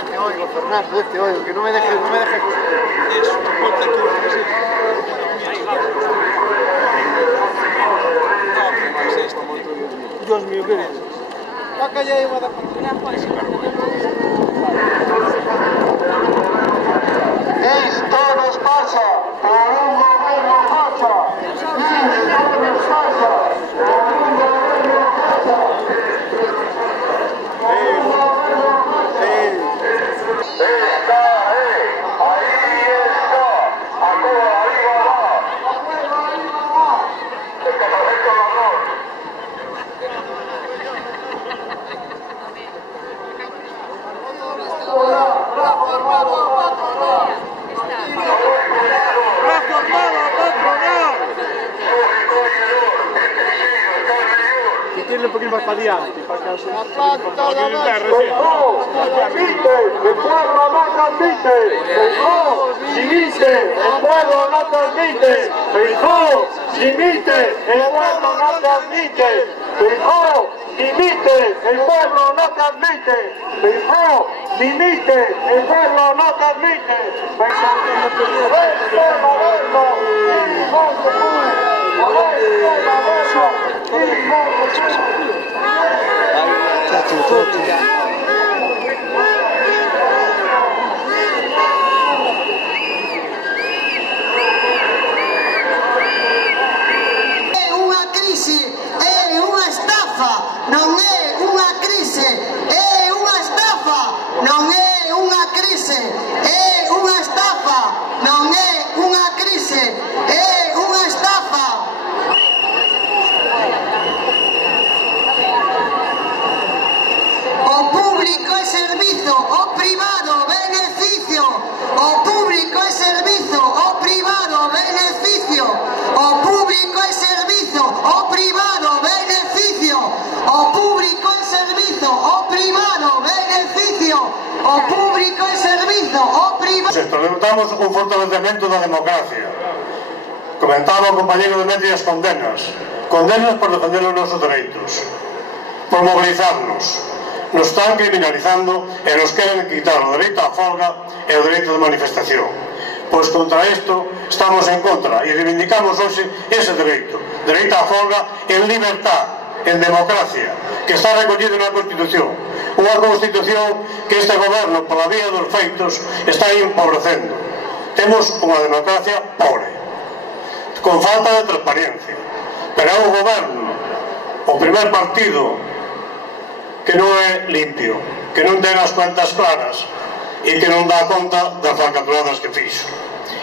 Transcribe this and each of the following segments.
Ya te oigo, Fernando, ya te oigo, que no me dejes... Eso, ponte aquí, Dios mío, ¿qué es? Acá ya hay una Esto nos pasa por un gobierno facha. Esto nos pasa por un gobierno facha. Tiene un poquito más para adelante, para que se... El pueblo no transmite. Dimite, el pueblo no transmite. Feijóo, dimite, el pueblo no transmite. Feijóo, dimite, el pueblo no transmite. Feijóo, dimite, el pueblo no transmite. Notamos un fortalecemento da democracia. Comentaba o compañero de medio as condenas por defender os nosos dereitos, por mobilizarnos. Nos están criminalizando e nos queren quitar o dereito á folga e o dereito de manifestación. Pois contra isto estamos en contra e reivindicamos hoxe ese dereito á folga en libertad, en democracia, que está recollido na Constitución. Unha Constitución que este goberno, pola vía dos feitos, está empobrecendo. Temos unha democracia pobre, con falta de transparencia, pero é un goberno, o primer partido, que non é limpio, que non ten as cuentas claras e que non dá conta das falcaturadas que fixo.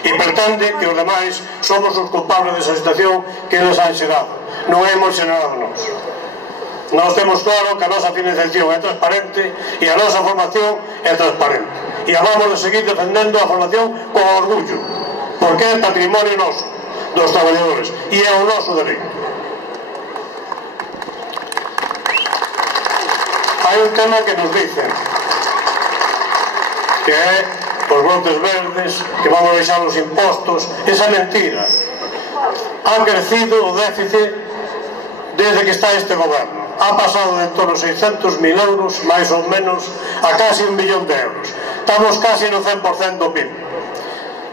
E pretende que os demais somos os culpables desa situación que eles han xerado. Non hemos xerado nós. Nós temos claro que a nosa financiación é transparente e a nosa formación é transparente. E a vamos de seguir defendendo a formación con orgullo, porque é patrimonio noso, dos traballadores, e é o noso dereito. Hai un tema que nos dicen, que é os brotes verdes, que vamos a deixar os impostos. Esa mentira. Ha crecido o déficit desde que está este goberno. Ha pasado de torno a 600.000 euros, máis ou menos, a casi 1 millón de euros. Estamos casi no 100% do PIB.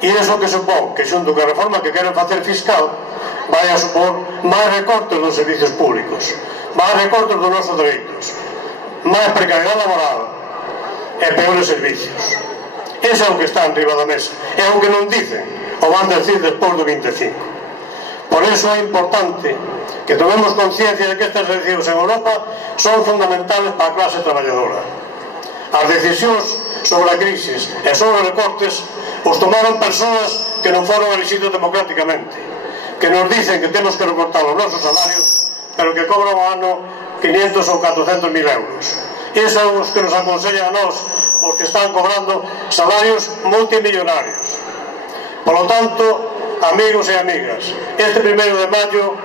E iso que supón que xunto que a reforma que queren facer fiscal vai a supor máis recortes dos servicios públicos, máis recortes dos nosos dereitos, máis precariedade laboral e peores servicios. Ese é o que está enriba da mesa, é o que non dicen, o van decir despois do 25. Por iso é importante que tomemos conciencia de que estas eleccións en Europa son fundamentales para a clase traballadora. As decisións sobre a crisis e sobre os recortes os tomaron persoas que non foron elegidos democráticamente, que nos dicen que temos que recortar os nosos salarios, pero que cobran ao ano 500 ou 400.000 euros. Esos son os que nos aconsellan a nós, os que están cobrando salarios multimillonarios. Por lo tanto, amigos e amigas, este 1 de maio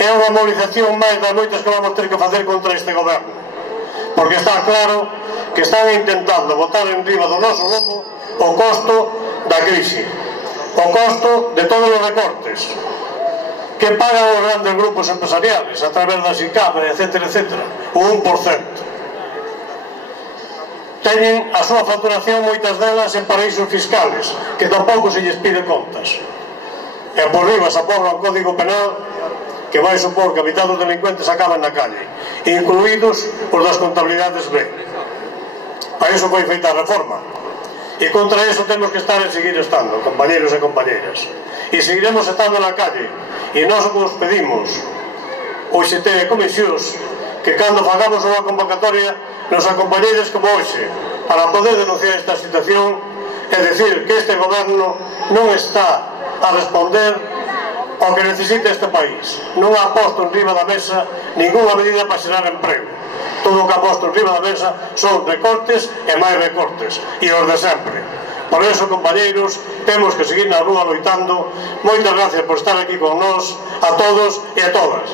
é unha movilización máis das moitas que vamos ter que facer contra este goberno, porque está claro que están intentando botar en riba do noso lomo o costo da crise, o costo de todos os recortes que pagan os grandes grupos empresariales a través da SICAP, etc., etc., o 1%. teñen a súa facturación moitas delas en paraísos fiscales, que tampouco se lles pide contas. E por riba se apobra un código penal que vai supor que a mitad dos delincuentes acaban na calle, incluídos os das contabilidades B. Para iso foi feita a reforma. E contra iso temos que estar e seguir estando, compañeros e compañeras. E seguiremos estando na calle. E nós o que nos pedimos, o ICT e comisións, que cando fagamos unha convocatoria nos acompañedes como hoxe, para poder denunciar esta situación e decir que este goberno non está a responder ao que necesita este país. Non ha posto en riba da mesa ninguna medida para xerar emprego. Todo o que ha posto en riba da mesa son recortes e máis recortes, e os de sempre. Por eso, compañeiros, temos que seguir na rúa loitando. Moitas gracias por estar aquí con nós, a todos e a todas.